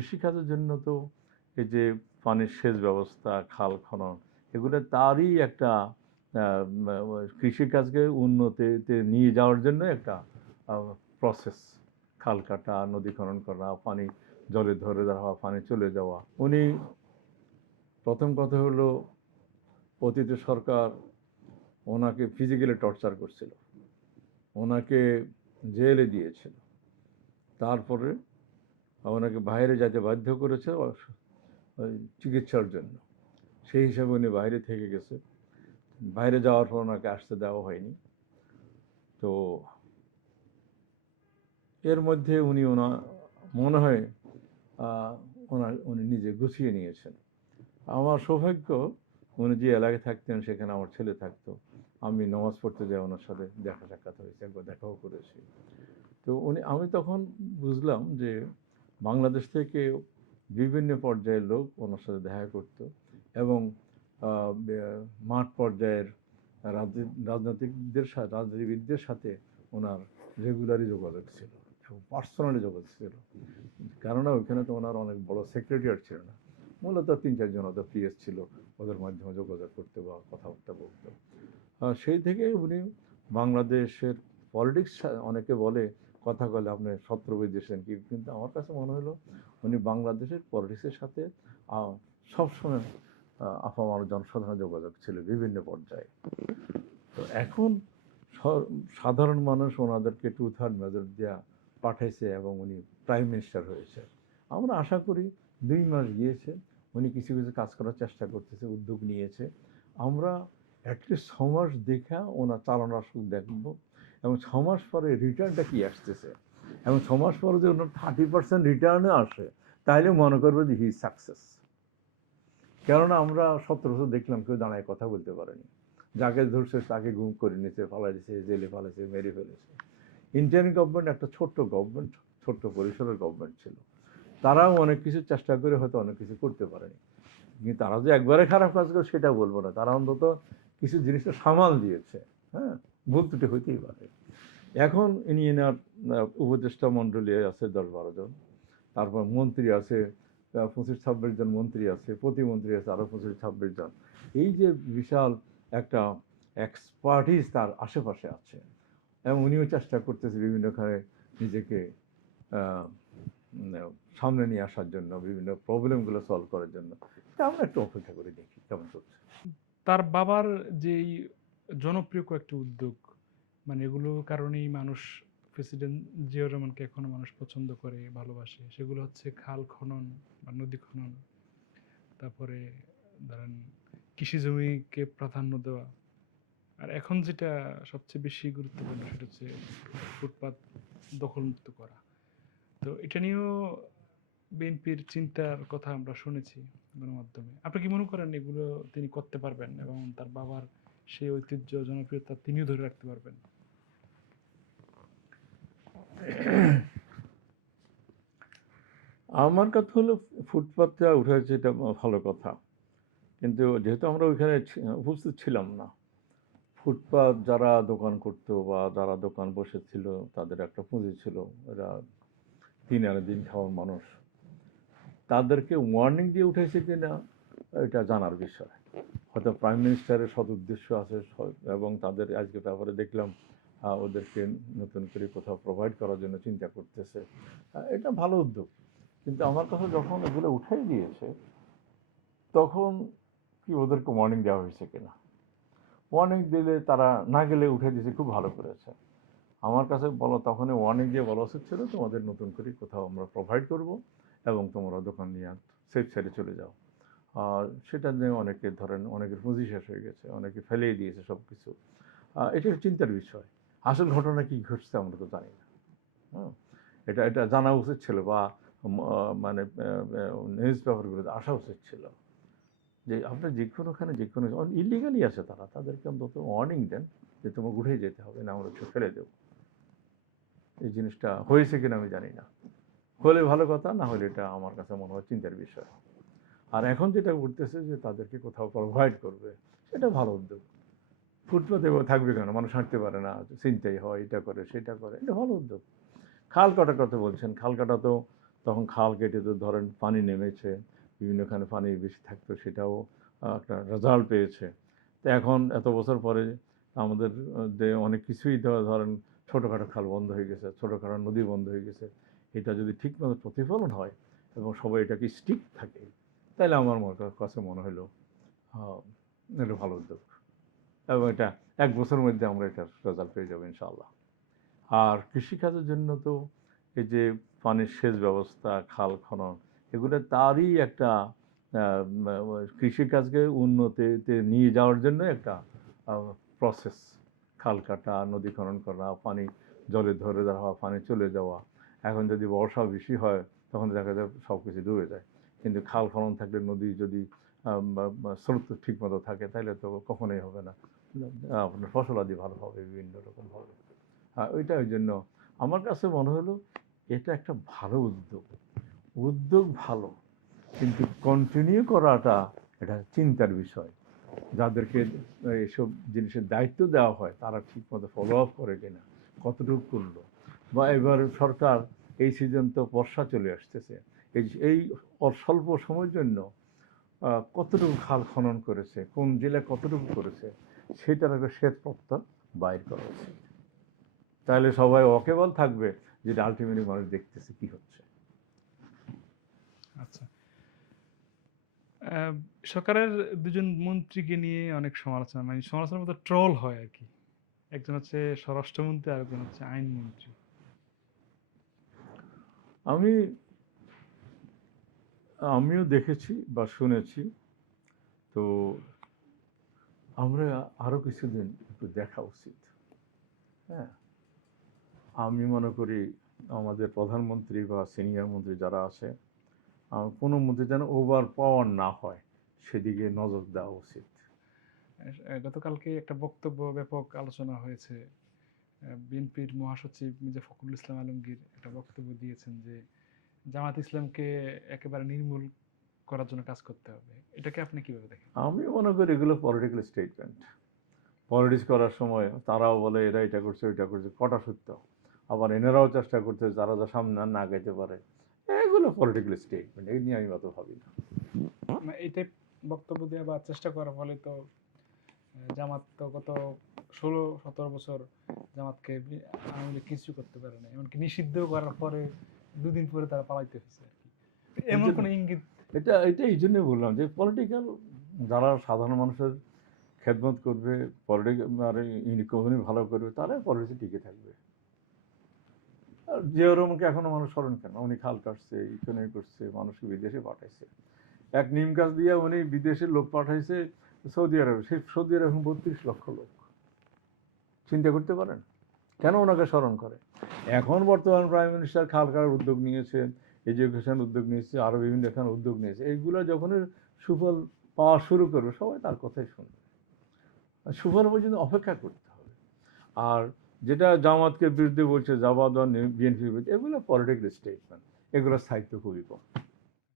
কৃষিকাজের জন্য তো এই যে পানির সেচ ব্যবস্থা, খাল খনন এগুলো তারই একটা কৃষিকাজকে উন্নতিতে নিয়ে যাওয়ার জন্য একটা প্রসেস। খাল কাটা, নদী খনন করা, পানি জলে ধরে দেওয়া, পানি চলে যাওয়া। উনি প্রথম কথা হলো অতীতের সরকার ওনাকে ফিজিক্যালি টর্চার করছিল, ওনাকে জেলে দিয়েছিল, তারপরে ওনাকে বাইরে যেতে বাধ্য করেছে ওই চিকিৎসার জন্য। সেই হিসাবে উনি বাইরে থেকে গেছে। বাইরে যাওয়ার পর ওনাকে আসতে দেওয়া হয়নি। তো এর মধ্যে উনি মনে হয় উনি নিজে গুছিয়ে নিয়েছেন। আমার সৌভাগ্য, উনি যে এলাকায় থাকতেন সেখানে আমার ছেলে থাকতো। আমি নামাজ পড়তে যাই, ওনার সাথে দেখা সাক্ষাৎ হয়েছে, একবার দেখাও করেছি। তো আমি তখন বুঝলাম যে বাংলাদেশ থেকে বিভিন্ন পর্যায়ের লোক ওনার সাথে দেখা করত এবং মাঠ পর্যায়ের রাজনীতিবিদদের সাথে ওনার রেগুলারই যোগাযোগ ছিল এবং পার্সোনালি যোগাযোগ ছিল। কেননা ওইখানে তো ওনার অনেক বড় সেক্রেটারিয়েট ছিল না, মূলত 3-4 জন ওদের পিএস ছিল, ওদের মাধ্যমে যোগাযোগ করতে বা কথাবার্তা বলতো। সেই থেকে উনি বাংলাদেশের পলিটিক্স, অনেকে বলে কথা বলে আপনি শত্রু বিদ্বেষেন কি, কিন্তু আমার কাছে মনে হলো উনি বাংলাদেশের পলিটিক্সের সাথে সবসময় আপামর জনসাধারণের যোগাযোগ ছিল বিভিন্ন পর্যায়ে। তো এখন সাধারণ মানুষ ওনাদেরকে 2/3 মেজর দেওয়া পাঠাইছে এবং উনি প্রাইম মিনিস্টার হয়েছে। আমরা আশা করি 2 মাস গিয়েছে, উনি কিছু কিছু কাজ করার চেষ্টা করতেছে, উদ্যোগ নিয়েছে। আমরা অ্যাটলিস্ট 6 মাস দেখা ওনার চালনার সুখ দেখব এবং 6 মাস পরে রিটার্নটা কি আসতেছে, এবং 6 মাস পরে যদি ওনার 30% রিটার্নে আসে তাহলে মনে করবো যে হি সাকসেস। কেননা আমরা 17 বছর দেখলাম কেউ দাঁড়ায় কথা বলতে পারেনি, যাকে ধরছে তাকে গুম করে নিয়েছে, ফালাই দিয়েছে, জেলে ফালাইছে, মেরে ফেলেছে। ইন্ডিয়ান গভর্নমেন্ট একটা ছোট্ট গভর্নমেন্ট, ছোট্ট পরিসরের গভর্নমেন্ট ছিল, তারাও অনেক কিছু চেষ্টা করে হয়তো অনেক কিছু করতে পারেনি। কিন্তু তারা যে একবারে খারাপ কাজ করে সেটা বলবো না, তারা অন্তত কিছু জিনিসটা সামাল দিয়েছে। হ্যাঁ, ভুল ত্রুটি হইতেই পারে। এখন ইনি এনার উপদেষ্টা মণ্ডলী আছে 10-12 জন, তারপর মন্ত্রী আছে 25-26 জন মন্ত্রী আছে, প্রতিমন্ত্রী আছে আরও 25-26 জন। এই যে বিশাল একটা এক্সপার্টিস তার আশেপাশে আছে এবং উনিও চেষ্টা করতেছে বিভিন্নখানে নিজেকে সামনে নিয়ে আসার জন্য, বিভিন্ন প্রবলেমগুলো সলভ করার জন্য। তা আমরা একটু অপেক্ষা করে দেখি কেমন করছে। তার বাবার যেই জনপ্রিয় কয়েকটি উদ্যোগ, মানে এগুলো কারণেই মানুষ প্রেসিডেন্ট জিয়াউর রহমানকে এখনো মানুষ পছন্দ করে, ভালোবাসে। সেগুলো হচ্ছে খাল খনন বা নদী খনন, তারপরে ধরেন কৃষি জমিকে প্রাধান্য দেওয়া, আর এখন যেটা সবচেয়ে বেশি গুরুত্বপূর্ণ সেটা হচ্ছে ফুটপাত দখলমুক্ত করা। তো এটা নিয়েও বিএনপির চিন্তার কথা আমরা শুনেছি গণমাধ্যমে। আপনি কি মনে করেন এগুলো তিনি করতে পারবেন এবং তার বাবার সেই ঐতিহ্য জনপ্রিয়তা তিনিও ধরে রাখতে পারবেন? আমার কথা হলো ফুটপাতটা উঠেছে, এটা ভালো কথা, কিন্তু যেহেতু আমরা ওইখানে উপস্থিত ছিলাম না, ফুটপাত যারা দোকান করতো বা যারা দোকান বসেছিল তাদের একটা পুঁজি ছিল, এরা দিন আনে দিন খাওয়ার মানুষ, তাদেরকে ওয়ার্নিং দিয়ে উঠেছে কিনা এটা জানার বিষয়। হয়তো প্রাইম মিনিস্টারের সদ উদ্দেশ্য আছে এবং তাদের আজকে ব্যাপারে দেখলাম ওদেরকে নতুন করে কোথাও প্রোভাইড করার জন্য চিন্তা করতেছে। এটা ভালো উদ্যোগ, কিন্তু আমার কথা যখন এগুলো উঠাই দিয়েছে তখন কি ওদেরকে ওয়ার্নিং দেওয়া হয়েছে কিনা? ওয়ার্নিং দিলে তারা না গেলে উঠে দিয়েছে, খুব ভালো করেছে। আমার কাছে বলো তখনই ওয়ার্নিং দিয়ে বলা উচিত ছিল তোমাদের নতুন করে কোথাও আমরা প্রোভাইড করব এবং তোমরা দোকান নিয়ে সেফ সাইডে চলে যাও। আর সেটা নিয়ে অনেকে ধরেন অনেকের পুঁজি শেষ হয়ে গেছে, অনেকে ফেলেই দিয়েছে সব কিছু। এটা চিন্তার বিষয়। আসল ঘটনা কি ঘটছে আমরা তো জানি না। হ্যাঁ, এটা এটা জানা উচিত ছিল বা মানে নিউজ পেপারগুলোতে আসা উচিত ছিল যে আপনার যে কোনোখানে যে কোনো ইলিগালি আছে তারা, তাদেরকে অন্তত ওয়ার্নিং দেন যে তোমাকে উঠে যেতে হবে, না আমরা একটু ফেলে দেবো। এই জিনিসটা হয়েছে কিনা আমি জানি না, হলে ভালো কথা, না হলে এটা আমার কাছে মনে হয় চিন্তার বিষয়। আর এখন যেটা উঠতেছে যে তাদেরকে কোথাও প্রোভাইড করবে, সেটা ভালো উদ্যোগ। ফুটপাতে থাকবে কেন, মানুষ হাঁটতে পারে না, চিন্তাই হয়, এটা করে সেটা করে, এটা ভালো উদ্যোগ। খাল কাটার কথা বলছেন, খাল কাটা তো তখন খাল কেটে তো ধরেন পানি নেমেছে, বিভিন্নখানে পানি বেশি থাকতো, সেটাও একটা রেজাল্ট পেয়েছে। তো এখন এত বছর পরে আমাদের যে অনেক কিছুই ধরেন ছোটোখাটো খাল বন্ধ হয়ে গেছে, ছোটোখাটো নদী বন্ধ হয়ে গেছে। এটা যদি ঠিকমতো প্রতিফলন হয় এবং সবাই এটাকে স্টিক থাকে, তাহলে আমার কাছে মনে হলো এটা ভালো উদ্যোগ, এবং এটা 1 বছরের মধ্যে আমরা এটার রেজাল্ট পেয়ে যাবো ইনশাআল্লাহ। আর কৃষিকাজের জন্য তো এই যে পানির সেচ ব্যবস্থা, খাল খনন, এগুলো তারই একটা কৃষিকাজকে উন্নতিতে নিয়ে যাওয়ার জন্য একটা প্রসেস। খাল কাটা, নদী খনন করা, পানি জলে ধরে দেওয়া, পানি চলে যাওয়া। এখন যদি বর্ষা বেশি হয় তখন দেখা যায় সব কিছু ডুবে যায়, কিন্তু খাল খনন থাকলে, নদী যদি স্রোত ঠিকমতো থাকে, তাহলে তো কখনোই হবে না, আপনার ফসলাদি ভালো হবে, বিভিন্ন রকম হবে। ওইটা ওই জন্য আমার কাছে মনে হলো এটা একটা ভালো উদ্যোগ। উদ্যোগ ভালো, কিন্তু কন্টিনিউ করাটা এটা চিন্তার বিষয়। যাদেরকে এসব জিনিসের দায়িত্ব দেওয়া হয় তারা ঠিকমতো ফলো আপ করে কিনা, কতটুকু করলো। বা এবার সরকার এই সিজন তো বর্ষা চলে আসতেছে, এই স্বল্প সময়ের জন্য কতটুকু খাল খনন করেছে, কোন জেলায় কতটুকু করেছে, সেটার একটা শ্বেতপত্র বাইর করা উচিত। তাহলে সবাই ওয়াকেবল থাকবে, যেটা আলটিমেটলি মানুষ দেখতেছে কি হচ্ছে। আচ্ছা, সরকারের দুজন মন্ত্রীকে নিয়ে অনেক সমালোচনা, মানে সমালোচনার মতো ট্রল হয় আর কি। একজন হচ্ছে স্বরাষ্ট্রমন্ত্রী, আর একজন হচ্ছে আইনমন্ত্রী। আমি আমিও দেখেছি বা শুনেছি। তো আমরা আরো কিছুদিন একটু দেখা উচিত। হ্যাঁ, আমি মনে করি আমাদের প্রধানমন্ত্রী বা সিনিয়র মন্ত্রী যারা আছে, কোনো মন্ত্রী যেন ওভার পাওয়ার না হয়, সেদিকে নজর দেওয়া উচিত। গতকালকে একটা বক্তব্য, ব্যাপক আলোচনা হয়েছে। বিএনপির মহাসচিব মির্জা ফখরুল ইসলাম আলমগীর একটা বক্তব্য দিয়েছেন যে জামাত ইসলামকে একেবারে নির্মূল করার জন্য কাজ করতে হবে। এটাকে আপনি কিভাবে দেখেন? আমি মনে করি এগুলো পলিটিক্যাল স্টেটমেন্ট। পলিটিক্স করার সময় তারাও বলে এরা এটা করছে, ওইটা করছে, কটা সত্য। আবার এনারাও চেষ্টা করছে যারা যা সামনে না গাইতে পারে। এগুলো পলিটিক্যাল স্টেটমেন্ট, এই নিয়ে আমি অত ভাবি না। না, এইটাই বক্তব্য দেওয়া বা চেষ্টা করার ফলে তো জামাত তো গত 16-17 বছর জামাতকে আওয়ামী লীগ কিছু করতে পারে না, এমনকি নিষিদ্ধ করার পরে 2 দিন পরে তারা পালাইতে হয়েছে আর কি। এমন কোনো ইঙ্গিত? এটা এই জন্যই বললাম যে পলিটিক্যাল, যারা সাধারণ মানুষের খেদমত করবে, পলিটিক্যাল আর ইকোনমি ভালো করবে, তারাই পলিটিক্সে টিকে থাকবে। আর জিয়া রহমানকে এখনো মানুষ স্মরণ কেন? উনি খাল কাটছে, ইকোনমি করছে, মানুষকে বিদেশে পাঠাইছে। এক নিম গাছ দিয়ে উনি বিদেশের লোক পাঠাইছে সৌদি আরবে। সেই সৌদি আরবে এখন 32 লক্ষ লোক। চিন্তা করতে পারেন কেন ওনাকে স্মরণ করে? এখন বর্তমান প্রাইম মিনিস্টার খাল কাটার উদ্যোগ নিয়েছে, এডুকেশন উদ্যোগ নিয়েছে, আরও বিভিন্ন এখানে উদ্যোগ নিয়েছে। এইগুলো যখনই সুফল পাওয়া শুরু করবে, সবাই তার কথাই শুনবে। সুফল পর্যন্ত অপেক্ষা করতে হবে। আর যেটা জামাতকে বিরুদ্ধে বলছে, জামাত বা বিএনপির বিরুদ্ধে, এগুলো পলিটিক্যাল স্টেটমেন্ট, এগুলো সাহিত্য খুবই কম।